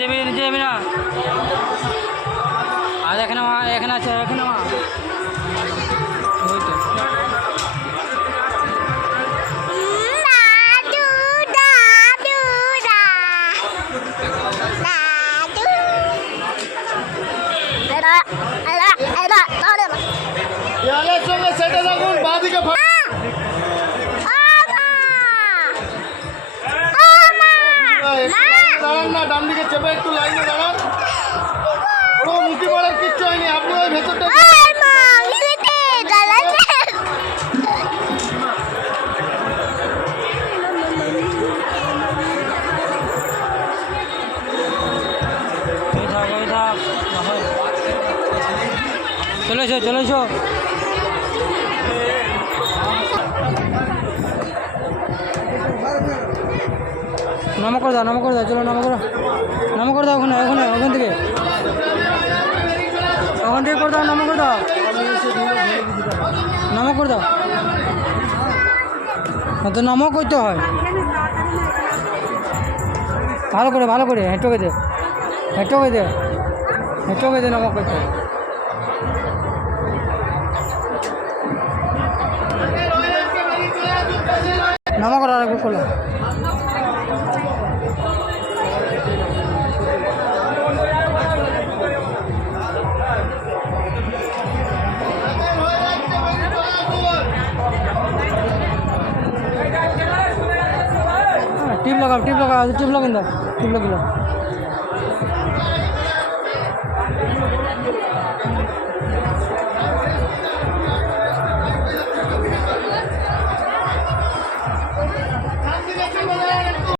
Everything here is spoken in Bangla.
যাবি নিচে যাবি না। আর এখানে এখানে আছে এখানে ওই তো সেটা দেখুন বাদিকে দাঁড়ান না, ডান দিকে চেপে একটু লাইনে দাঁড়ান। কোনো মুখি মারার কিচ্ছু হয়নি, আপনি ওই ভেতরটা চলেছ নামো করে দাও চলো নামো করে দাও ওখান থেকে করে দাও নামো করে দাও তো নামও করতে হয় ভালো করে হেঁটো দে নামো করতে হয়। নামা করা আর একবার করলাম টিপ লাগাও টিপ লাগাও টিপ লাগিয়ে দাও